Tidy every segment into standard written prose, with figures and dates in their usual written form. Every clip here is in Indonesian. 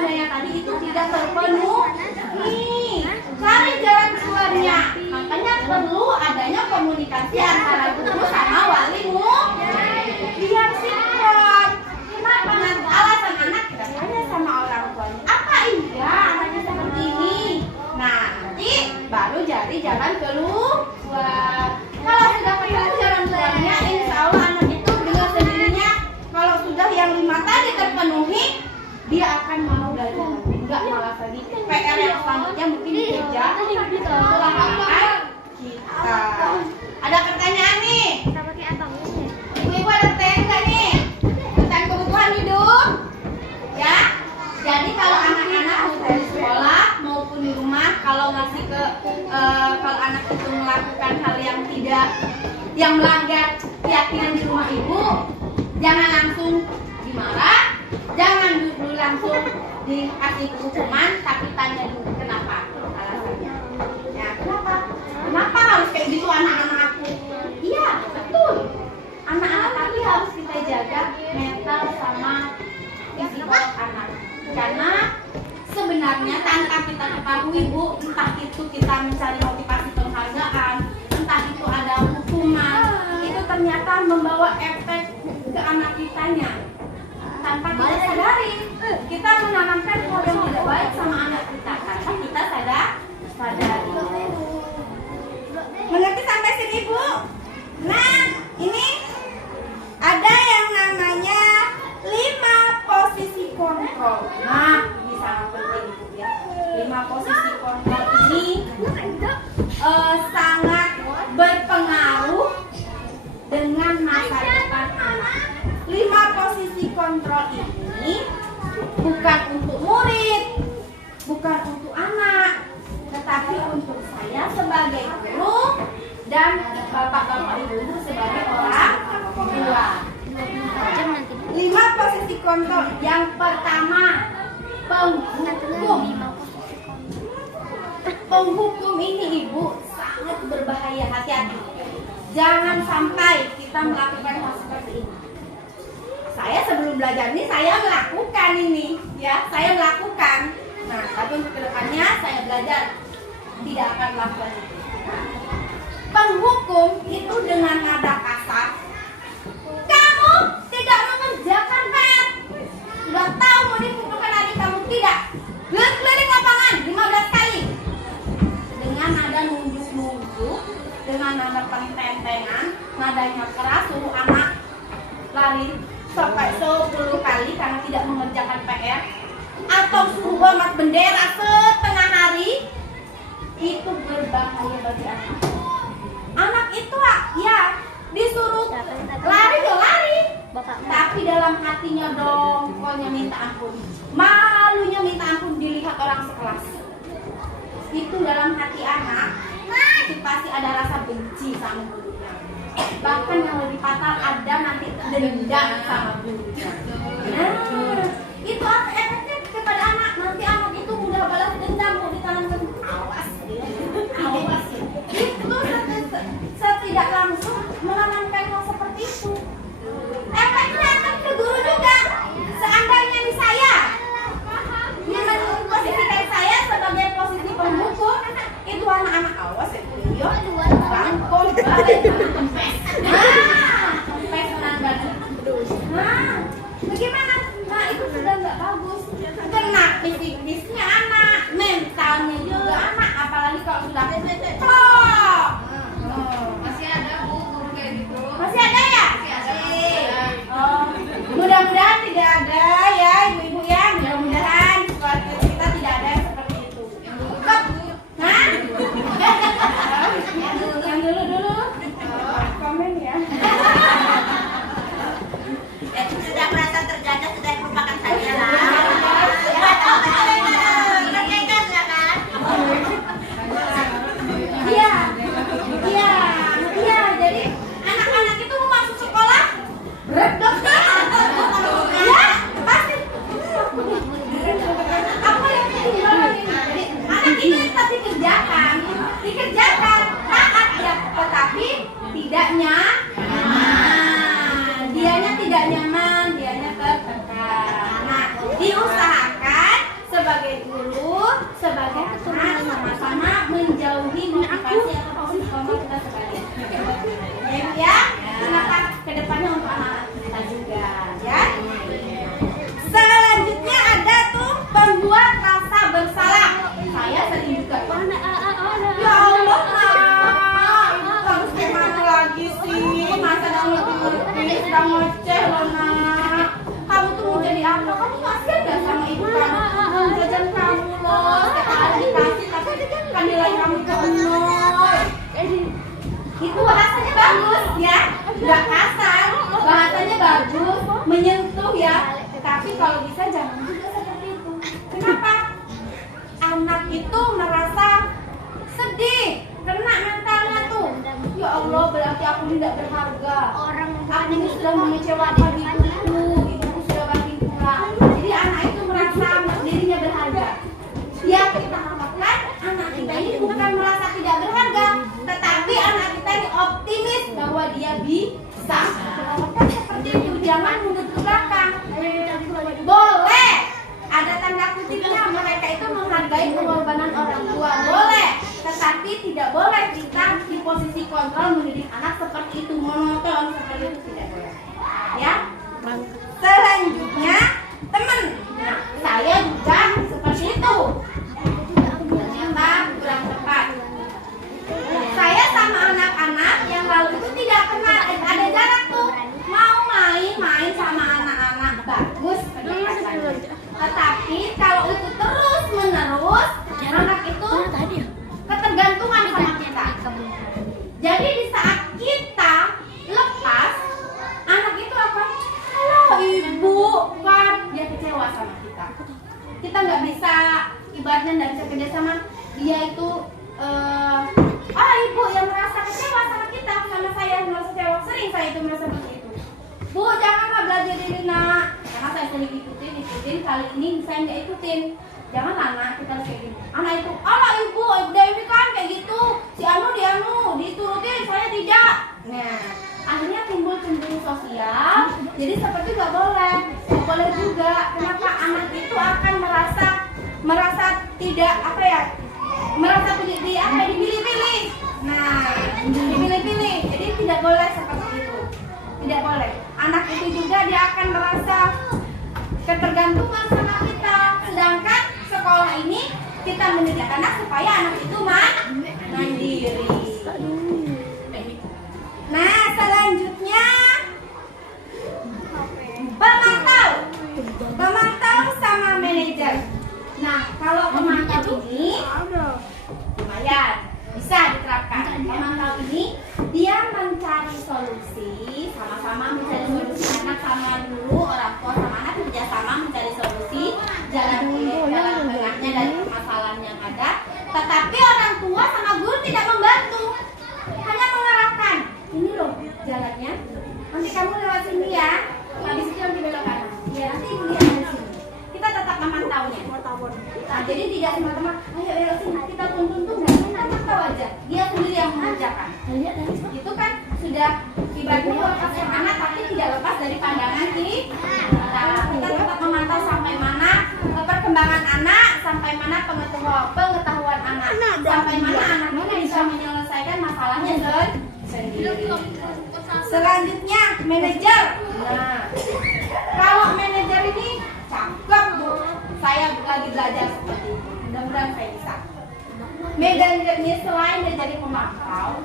seandainya tadi itu tidak terpenuhi, cari jalan keluarnya. Makanya perlu adanya komunikasi antara guru sama walimu biar sinkron. Kenapa? Nanti alasan anak kita tanya sama orang tuanya, apa iya anaknya seperti ini? Nah, nanti baru cari jalan keluar. Kalau sudah ketemu jalan keluarnya, insya Allah anak itu dengan sendirinya. Kalau sudah yang 5 tadi terpenuhi, dia akan mau belajar lagi, enggak malas lagi. PR yang selanjutnya mungkin dikerja setelah harapan kita. Ada pertanyaan nih? Ibu-ibu ada pertanyaan nggak nih? Tentang kebutuhan hidup? Ya? Jadi kalau anak-anak mau dari sekolah maupun di rumah, kalau masih kalau anak itu melakukan hal yang melanggar keyakinan di rumah ibu, jangan langsung dimarah, jangan dulu langsung dikasih hukuman, tapi tanya dulu kenapa alasannya. Ya, kenapa? Kenapa harus kayak gitu anak-anak aku? Iya, betul. Anak-anak tapi harus kita jaga mental sama psikolog anak. Karena sebenarnya tanpa kita ketahui Bu, entah itu kita mencari motivasi penghargaan, entah itu ada hukuman, itu ternyata membawa efek ke anak kitanya. Tanpa kita sadari, kita menanamkan hal yang tidak baik sama anak kita karena kita sadari. Mengerti sampai sini Bu? Nah, ini ada yang namanya 5 posisi kontrol. Nah, ini sangat penting Bu ya. 5 posisi kontrol ini sangat berpengaruh dengan masa depan anak. 5 posisi kontrol ini bukan untuk murid, bukan untuk anak, tetapi untuk saya sebagai guru dan bapak-bapak ibu sebagai orang tua. 5 posisi kontrol. Yang pertama, penghukum. Penghukum ini ibu sangat berbahaya, hati-hati. Jangan sampai kita melakukan hal seperti ini. Saya sebelum belajar ini saya melakukan ini, ya, saya melakukan. Nah, tapi untuk kedepannya saya belajar tidak akan melakukan itu. Nah, penghukum itu dengan nada kasar. Kamu tidak mengerjakan PR. Sudah tahu mau dipukulkan adik kamu tidak. Keliling lapangan 15 kali. Dengan nada nunjuk-nunjuk, dengan nada pententengan, nadanya keras, suruh anak lari sampai 10 kali karena tidak mengerjakan PR, atau suruh hormat bendera setengah hari, itu berbahaya bagi anak. Anak itu ya disuruh lari ya lari, tapi dalam hatinya dongkolnya minta ampun, malunya minta ampun dilihat orang sekelas. Itu dalam hati anak itu pasti ada rasa benci sama gurunya. Bahkan yang lebih fatal ada nanti dendam sama gurunya. Nah, itu efeknya kepada anak. Nanti anak itu mudah balas dendam, mau ditanamkan awas ya. Awas ya. Itu setidak langsung menanamkan hal seperti itu. Efeknya akan ke guru juga. Seandainya di saya yang memposisikan saya sebagai posisi penghukum, itu anak-anak awas ya. Bangkong balik. Bagaimana? Nah, itu sudah nggak bagus. Kena fisiknya anak, mentalnya juga anak, apalagi kalau sudah Masih ada Bu guru kayak gitu. masih ada ya? Oh, mudah-mudahan tidak ada ya ibu-ibu ya. Mudah-mudahan di keluarga kita tidak ada yang seperti itu. Hah? Yang dulu komen ya. Sudah merasa terjaga, sudah merupakan saya lah. Iya. Jadi anak-anak itu mau masuk sekolah, berat dokter. Ya, pasti. Apa yang dijualan ini? Jadi anak itu pasti dikerjakan, taat ya, tetapi tidak nyaman. Dianya tidak nyaman, dianya tertekan. Nah, diusahakan sudah ngoceh loh nak. Kamu tuh mau jadi apa? Kamu kasihan gak sama ibu kamu? Jajan kamu loh, setiap hari dikasih tapi kan nilai kamu ke nol. Itu bahasanya bagus ya, nggak kasar, bahasanya bagus, menyentuh ya. Tapi kalau bisa jangan juga seperti itu. Kenapa? Anak itu merasa sedih, kena mentalnya tuh. Ya Allah, berarti aku tidak berharga. Aku ini sudah mengecewakan ibuku sudah banting tulang. Jadi anak itu merasa dirinya berharga. Ya kita harapkan anak kita ini bukan merasa tidak berharga, tetapi anak kita ini optimis bahwa dia bisa. Seperti itu, jangan mundur ke belakang. Boleh ada tanda kutipnya, mereka itu menghargai pengorbanan orang tua, boleh. Tetapi tidak boleh kita di posisi kontrol mendidik anak seperti itu, monoton seperti itu, tidak boleh. Ya. Selanjutnya teman. Nah, saya juga seperti itu. Ternyata kurang tepat. Saya sama anak-anak yang lalu itu tidak pernah ada jarak tuh. Mau main sama anak-anak bagus, tetapi kalau itu terus menerus, anak itu ketergantungan sama kita. Jadi di saat kita lepas, anak itu apa? Halo ibu, kan dia kecewa sama kita. Kita nggak bisa, ibaratnya nggak bisa kerja sama dia itu. Ibu yang merasa kecewa sama kita, sama saya merasa kecewa. Sering saya itu merasa begitu. Bu, janganlah belajar diri nak. Karena saya sering ikutin. Kali ini saya nggak ikutin. Jangan anak kita kayak gini. Anak itu, alah ibu Dewi kan kayak gitu. Si Anu diturutin, saya tidak. Nah, akhirnya timbul cemburu sosial. Jadi seperti nggak boleh juga. Kenapa anak itu akan merasa tidak merasa dipilih-pilih. Nah, dipilih-pilih. Jadi tidak boleh seperti itu. Tidak boleh. Anak itu juga dia akan merasa ketergantungan sama kita. Sedangkan sekolah ini kita mendidik anak supaya anak itu mandiri. Nah, selanjutnya pemantau sama manajer. Nah, kalau pemantau ini lumayan bisa diterapkan. Pemantau ini dia mencari solusi, sama-sama mencari solusi. Anak sama dulu, orang tua sama anak kerjasama mencari solusi, jalan tengahnya dari permasalahan yang ada. Tetapi orang tua sama guru tidak membantu, hanya mengarahkan. Ini loh jalannya, nanti kamu lewat sini ya, habis itu nanti belok kanan. Ya nanti ibu lihat dari sini. Kita tetap memantaunya. Nah, jadi tidak teman-teman, ayo belok sini, kita tuntun kita mantau aja. Dia sendiri yang mengerjakan. Itu kan sudah ibaratnya lepas yang anak, tapi tidak lepas dari pandangan kita. Kita tetap memantau sampai mana perkembangan anak, sampai mana pengetahuan anak, sampai mana anak ini bisa menyelesaikan masalahnya sendiri. Selanjutnya manajer. Nah, kalau manajer ini cakep bu, saya lagi belajar seperti itu. Mudah-mudahan saya bisa. Manajer ini selain dia jadi pemantau,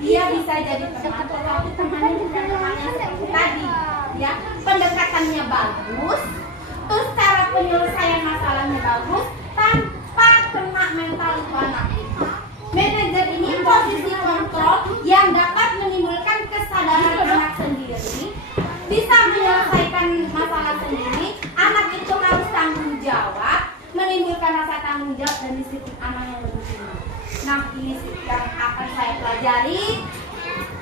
dia bisa jadi pemantau, tapi temannya juga temannya seperti tadi, ya pendekatannya bagus, terus cara penyelesaian masalahnya bagus, tanpa kena mental itu anak. Manajer ini posisi kontrol yang dapat menimbulkan kesadaran anak sendiri, bisa menyelesaikan masalah sendiri. Anak itu harus tanggung jawab, menimbulkan rasa tanggung jawab dan disiplin anak yang lebih tinggi. Nah, ini yang akan saya pelajari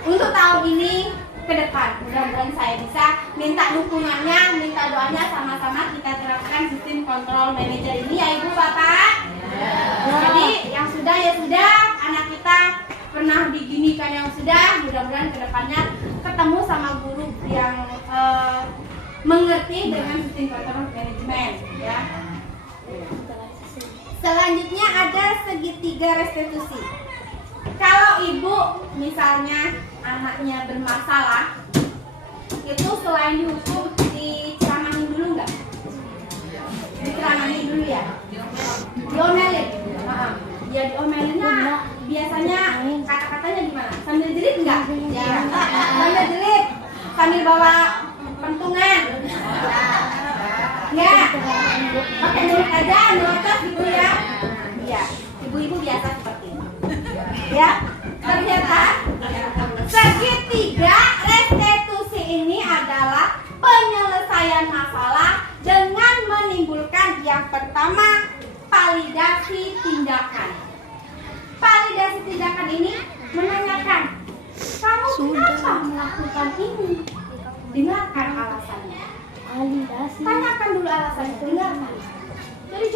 untuk tahun ini ke depan. Mudah-mudahan saya bisa minta dukungannya, minta doanya, sama-sama kita terapkan sistem kontrol manajer ini ya Ibu Bapak. Jadi yang sudah ya sudah, anak kita pernah diginikan yang sudah, mudah-mudahan kedepannya ketemu sama guru yang mengerti dengan sistem kontrol manajemen ya. Selanjutnya ada segitiga restitusi. Kalau ibu misalnya anaknya bermasalah, itu selain dihukum diceramahin dulu nggak? Diceramahin dulu ya? Diomelin? Ya diomelinnya biasanya kata-katanya gimana? Sambil jerit nggak? Ya, sambil jerit. sambil bawa pentungan. Ya, pakai nurut aja, nurut ibu ya. Iya, ibu-ibu biasa seperti ini. Ya, ternyata segitiga restitusi ini adalah penyelesaian masalah dengan menimbulkan yang pertama, validasi tindakan. Validasi tindakan ini menanyakan, kamu kenapa melakukan ini? Dengarkan alasannya. Tanyakan dulu alasannya, dengarkan. Jadi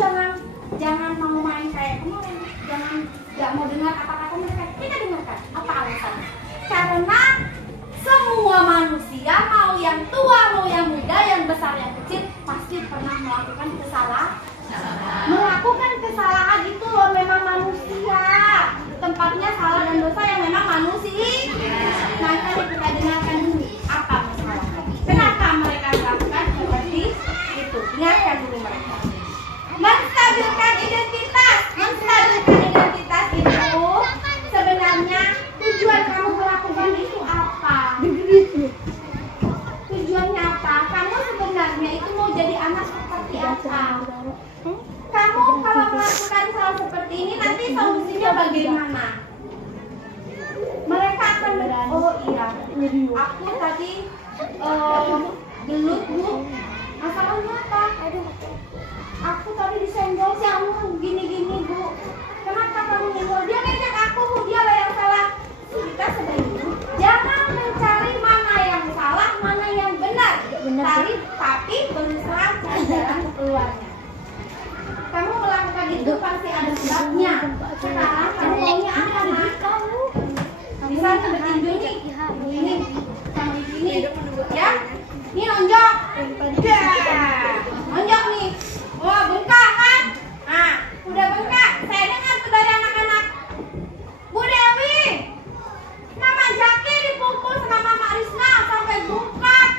jangan mau main kayak kemarin, jangan nggak mau dengar apa-apa mereka. Kita dengarkan apa alasannya. Karena semua manusia, mau yang tua, mau yang muda, yang besar, yang kecil, pasti pernah melakukan kesalahan. Melakukan kesalahan itu loh, memang manusia. Tempatnya salah dan dosa yang memang manusia. Nah, kita dengarkan dulu apa masalahnya. Kenapa mereka melakukan seperti itu? Dengarkan dulu mereka. Menstabilkan identitas. Menstabilkan identitas itu sebenarnya tujuan kamu melakukan itu apa? Tujuannya apa? Kamu sebenarnya itu mau jadi anak seperti apa? Kamu kalau melakukan hal seperti ini nanti solusinya bagaimana? Mereka akan oh iya, aku tadi gelut bu, masalahnya apa? Aku tadi disenggol kamu gini-gini bu. Kenapa kamu nyenggol? Dia ngejek aku bu, dia lah yang salah. Kita sebenarnya jangan mencari mana yang salah, mana yang benar. Tapi berusaha cari jalan keluarnya. Kamu melakukan itu pasti ada sebabnya. Sekarang kamu maunya apa? Bisa bertinju nih, ini sama ini, ya? Ini nonjok, ya, nonjok nih. Wah bengkak kan? Nah, udah bengkak. Saya dengar tuh dari anak-anak. Bu Dewi, Mama Jaki dipukul sama Mama Risna sampai bengkak.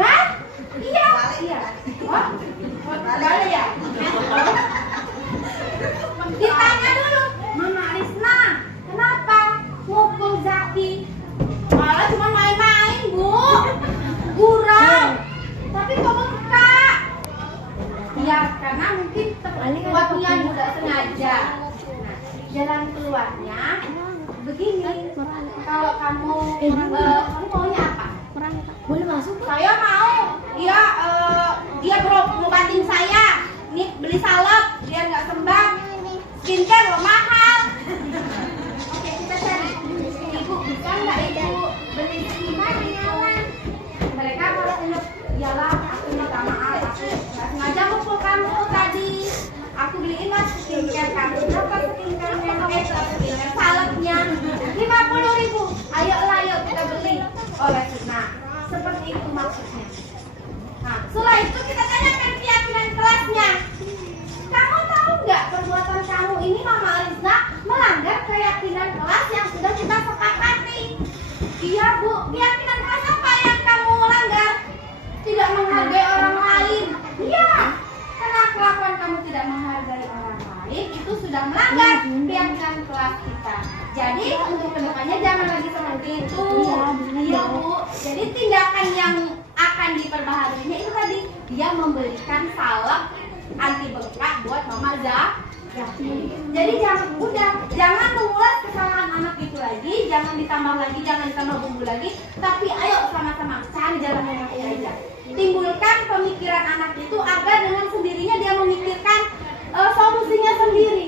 Hah? Iya. Iya. Wah, boleh ya? Ditanya dulu, Mama Risna, kenapa mukul Zaki? Malah cuma main-main, Bu. Gurau. Tapi kok bengkak? Ya, karena mungkin kuatnya juga sengaja. Nah, jalan keluarnya begini. Kalau kamu maunya apa? Boleh masuk? Saya mau. Dia ngobatin saya. Nih beli salep biar nggak sembab. Skincare loh mahal. Oke, kita cari. Ibu bisa nggak ibu beli skincare? Mereka kalau ingat, iyalah aku minta maaf, aku nggak sengaja mukul kamu tadi. Aku beliin mas skincare kamu. Berapa skincare-nya? Skincare salepnya 50.000. Ayo kita beli. Oleh nah, seperti itu maksudnya. Nah, setelah itu kita tanyakan keyakinan kelasnya. Kamu tahu nggak perbuatan kamu ini Mama Arisna melanggar keyakinan kelas yang sudah kita sepakati? Iya Bu, keyakinan kelas apa yang kamu langgar? Tidak menghargai orang lain. Iya, karena kelakuan kamu tidak menghargai orang lain itu sudah melanggar keyakinan kelas kita. Jadi untuk kedepannya jangan lagi seperti itu. Iya Bu. Jadi tindakan yang akan diperbaharuinya itu tadi dia memberikan salep anti bengkak buat Mama Zaki. Jadi jangan mengulas kesalahan anak itu lagi, jangan ditambah bumbu lagi, tapi ayo sama-sama cari jalan yang lain aja. Timbulkan pemikiran anak itu agar dengan sendirinya dia memikirkan solusinya sendiri.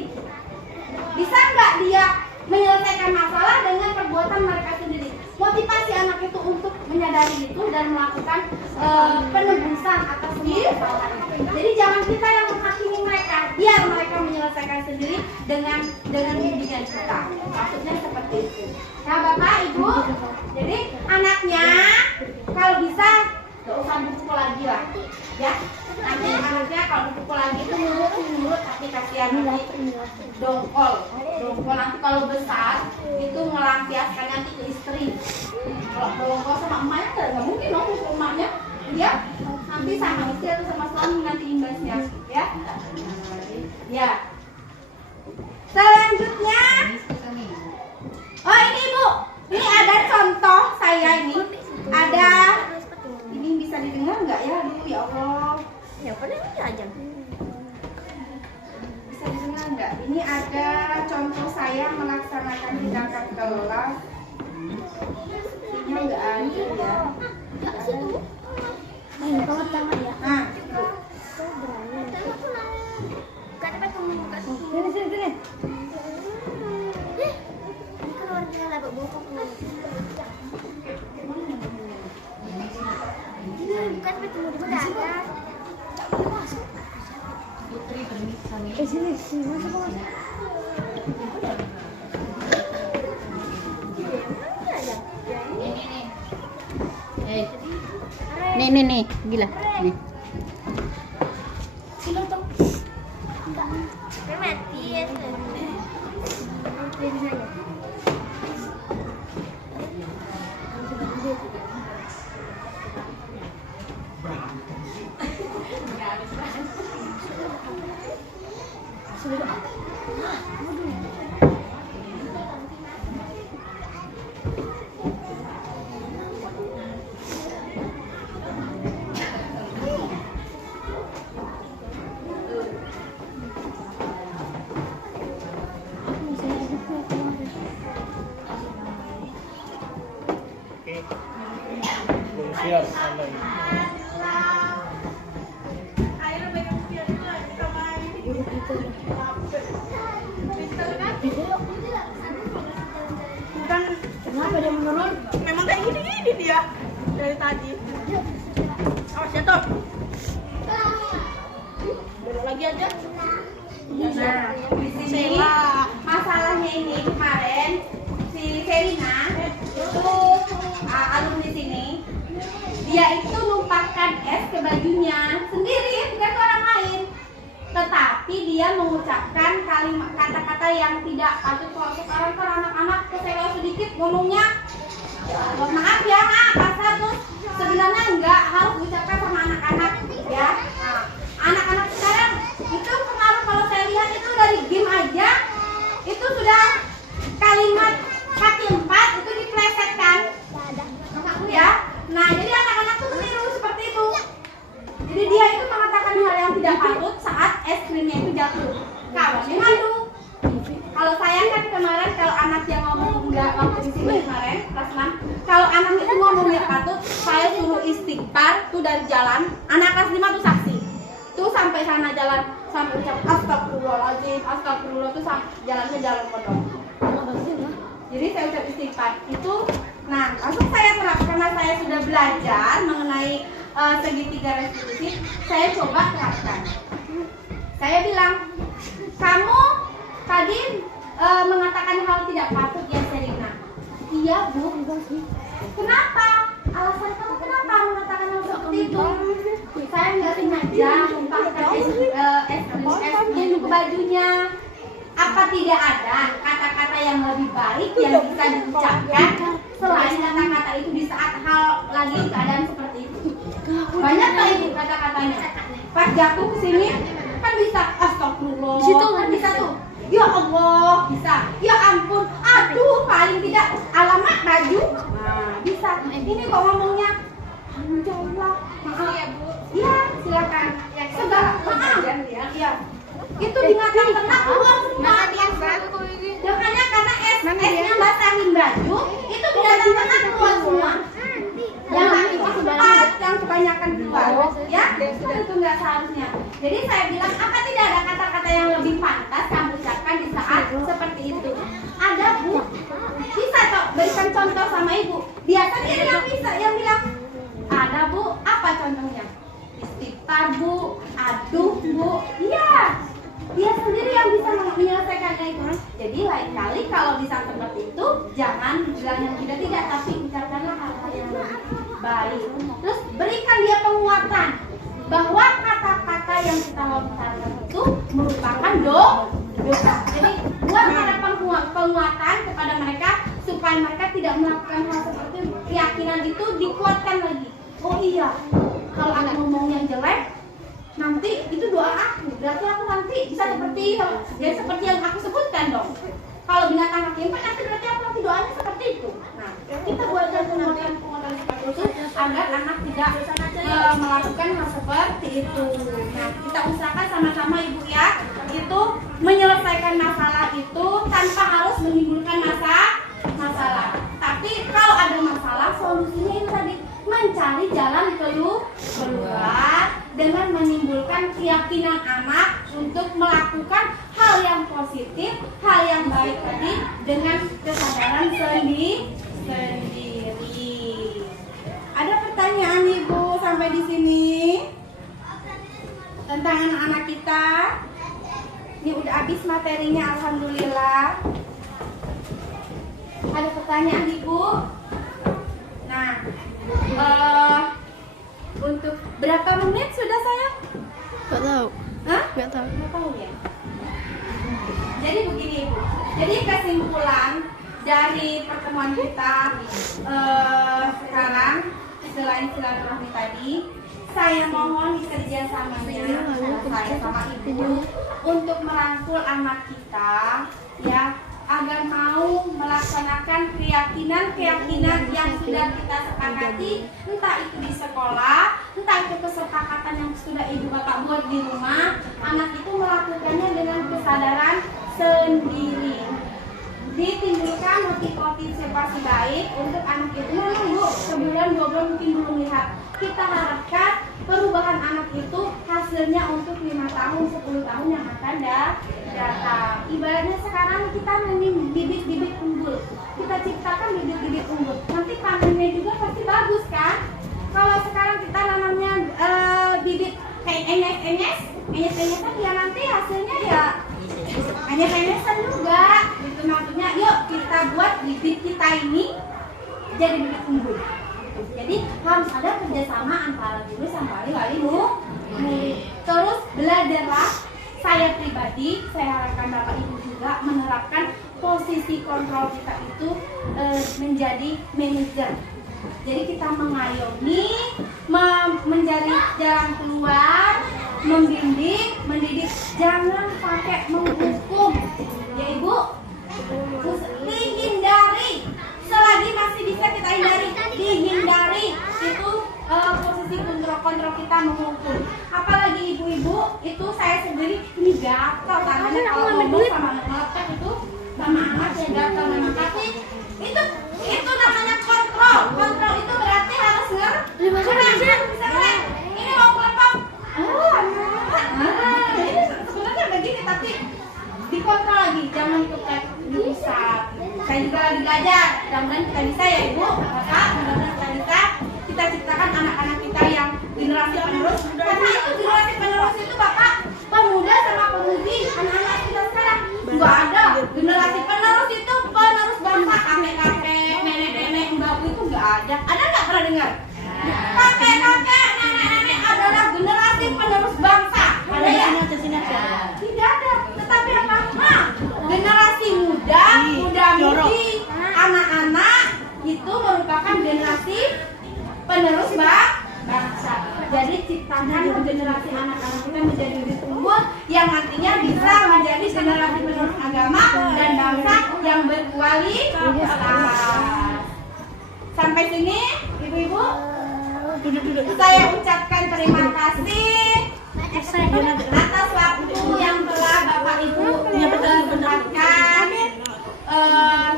Bisa nggak dia menyelesaikan masalah dengan perbuatan mereka sendiri? Motivasi anak itu untuk menyadari itu dan melakukan penebusan atas semua kesalahan. Jadi jangan kita yang menghakimi mereka, biar mereka menyelesaikan sendiri dengan bimbingan kita. Maksudnya seperti itu. Nah Bapak Ibu, jadi anaknya kalau bisa gak usah dipukul lagi lah, ya. Nanti anaknya kalau dipukul lagi itu nurut tapi kasihan nanti dongkol. Nanti kalau besar itu melampiaskan nanti ke istri. Kalau dongkol sama emaknya nggak mungkin dong ke emaknya, ya. Nanti sama istri atau sama suami nanti imbasnya, ya. Ya. Selanjutnya, oh ini Bu, ini ada contoh saya ini ada Bisa dengar nggak? Ini ada contoh saya melaksanakan tindakan kelas. Ini nggak ada ya. Nah, sini. Sini, masuk. Nih, gila. Nih. Siap, aman. Kenapa dia menurun? Memang kayak gini dia dari tadi. Awas jatuh. Belok lagi aja. Nah, di sini masalahnya ini kemarin si Serina itu alumni sini, dia itu numpahkan es ke bajunya sendiri, bukan ke orang lain. Tetapi dia mengucapkan kalimat kata-kata yang tidak patut. Kalau sekarang kan anak-anak kesenggol sedikit ngomongnya, maaf ya, kasar. Terus sebenarnya enggak harus diucapkan sama anak-anak ya. Nah, anak-anak sekarang itu pengaruh, kalau saya lihat itu dari game aja itu sudah kalimat kaki 4 itu diplesetkan ya. Nah, jadi anak-anak tuh meniru seperti itu. Jadi dia itu mengatakan hal yang tidak patut saat es krimnya itu jatuh. Kawannya malu. Kalau saya kan kemarin, kalau anak yang ngomong enggak waktu di sini kemarin kelas 6, kalau anak itu ngomongnya patut, saya suruh istighfar tuh dari jalan. Anak kelas 5 tuh saksi. Tuh sampai sana jalan sampai ucap astagfirullahaladzim, astagfirullah, tuh jalannya jalan pondok. Jadi saya ucap istighfar itu. Nah, langsung saya terapkan, karena saya sudah belajar mengenai segitiga restitusi, saya coba terapkan. Saya bilang, kamu tadi mengatakan hal tidak patut ya Serina. Iya Bu. Kenapa? Alasan kamu kenapa mengatakan hal seperti itu? Saya nggak sengaja numpahkan es krim ke bajunya. Apa tidak ada kata-kata yang lebih baik yang bisa diucapkan selain kata-kata itu di saat hal lagi keadaan seperti itu? Banyak lah itu kata-katanya. Pas jatuh ke sini kan bisa astagfirullah, kan bisa tuh. Ya Allah, bisa. Ya ampun, aduh, paling tidak alamat baju. Nah, bisa. Ini kok ngomongnya alhamdulillah. Maaf ya Bu. Iya, silakan. Segala maaf. Iya. Itu binatang ternak keluar semua. Makanya karena esnya basahin baju, itu binatang ternak keluar semua. Yang kebanyakan keluar, ya, itu nggak seharusnya. Jadi saya bilang, apa tidak ada kata-kata yang lebih pantas kamu ucapkan di saat seperti itu? Ada Bu, bisa toh berikan contoh sama Ibu. Dia sendiri yang bisa, yang bilang ada Bu. Apa contohnya? Istighfar Bu, aduh Bu, iya. Dia sendiri yang bisa menyelesaikan itu. Jadi lain kali kalau bisa seperti itu, jangan bilang yang tidak, tapi ucapkanlah hal-hal yang baik. Terus berikan dia penguatan bahwa kata-kata yang kita lontarkan itu merupakan dosa. Jadi buat ada penguatan kepada mereka supaya mereka tidak melakukan hal seperti itu. Keyakinan itu dikuatkan lagi. Oh iya, kalau aku ngomong yang jelek, nanti itu doa aku, berarti aku nanti bisa seperti yang aku sebutkan dong. Kalau binatang kaki empat nanti berarti apa? Nanti doanya seperti itu. Nah, kita buatkan penguatan seperti itu agar anak tidak melakukan hal seperti itu. Nah, kita usahakan sama-sama ibu ya, itu menyelesaikan masalah itu tanpa harus menimbulkan masalah. Tapi kalau ada masalah, solusinya itu tadi mencari jalan keluar dengan menimbulkan keyakinan anak untuk melakukan hal yang positif, hal yang baik tadi dengan kesadaran sendiri. Ada pertanyaan ibu sampai di sini tentang anak-anak kita? Ini udah habis materinya, alhamdulillah. Ada pertanyaan ibu? Nah, untuk berapa menit sudah sayang? Gak tahu. Hah? Gak tahu. Nggak tahu ya. Jadi begini ibu. Jadi kesimpulan dari pertemuan kita sekarang selain silaturahmi tadi, saya mohon kerjasamanya antara saya sama ibu untuk merangkul anak kita ya, agar mau melaksanakan keyakinan yang sudah kita sepakati, entah itu di sekolah, entah itu kesepakatan yang sudah ibu bapak buat di rumah. Anak itu melakukannya dengan kesadaran sendiri, ditimbulkan motivasi baik untuk anak itu. Memang bu, sebulan 2 bulan mungkin belum lihat. Kita harapkan perubahan anak itu hasilnya untuk 5 tahun, 10 tahun yang akan datang. Ibaratnya sekarang kita nanam bibit-bibit unggul, kita ciptakan bibit-bibit unggul, nanti panennya juga pasti bagus kan. Kalau sekarang kita nanamnya bibit kayak enyes-enyesan, ya nanti hasilnya ya enyes-enyesan juga gitu. Maksudnya yuk kita buat bibit kita ini jadi bibit unggul. Jadi harus ada kerjasama antara guru sama wali murid. Terus belajarlah. Saya pribadi, saya harapkan bapak ibu juga menerapkan posisi kontrol kita itu menjadi manajer. Jadi kita mengayomi, menjadi jalan keluar, membimbing, mendidik, jangan pakai menghukum. Ya ibu, dihindari. Selagi masih bisa kita dihindari itu posisi kontrol kita menghukum. Apalagi ibu-ibu itu, saya sendiri ini gatal tangannya kalau ngomong sama anak itu, sama anak saya gatal nama kaki. Itu namanya kontrol. Kontrol itu berarti harus ngerti. Bisa ngerti. Ini mau kelepam. Ini sebenarnya begini tapi dikontrol lagi, jangan ikut bisa. Saya juga lagi belajar, mudah-mudahan kita bisa ya ibu, bapak, mudah-mudahan kita bisa. Kita ciptakan anak-anak kita yang generasi penerus, karena itu generasi penerus itu bapak, pemuda sama pemudi, anak-anak kita sekarang nggak ada. Generasi penerus itu penerus bangsa, kakek-kakek, nenek-nenek, mbak-mbak itu nggak ada. Ada nggak pernah dengar? Kakek-kakek, nenek-nenek adalah generasi penerus bangsa. Ada ya? Tidak ada. Tetapi apa? Generasi muda-mudi, anak-anak itu merupakan generasi penerus bangsa. Jadi ciptakan generasi anak-anak kita menjadi lebih unggul yang nantinya bisa menjadi generasi penerus agama dan bangsa yang berkualitas. Sampai sini, ibu-ibu, saya ucapkan terima kasih atas waktu yang telah bapak ibu sempatkan,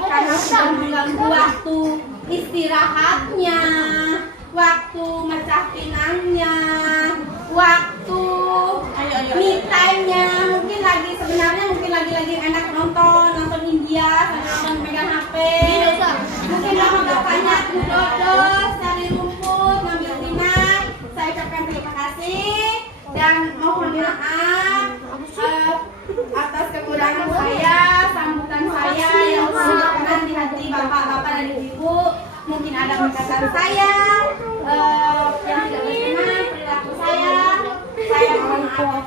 karena sudah mengganggu waktu istirahatnya, waktu mecah pinangnya, waktu me time-nya. Mungkin lagi enak nonton India sambil megang HP. Mungkin lama bapaknya dodos cari rumput, ngambil sinar. Saya ucapkan terima kasih dan mohon maaf atas kekurangan saya, sambutan saya yang berkenan di hati bapak-bapak dan ibu. Mungkin ada perkataan saya yang tidak berkenan, perilaku saya mohon maaf.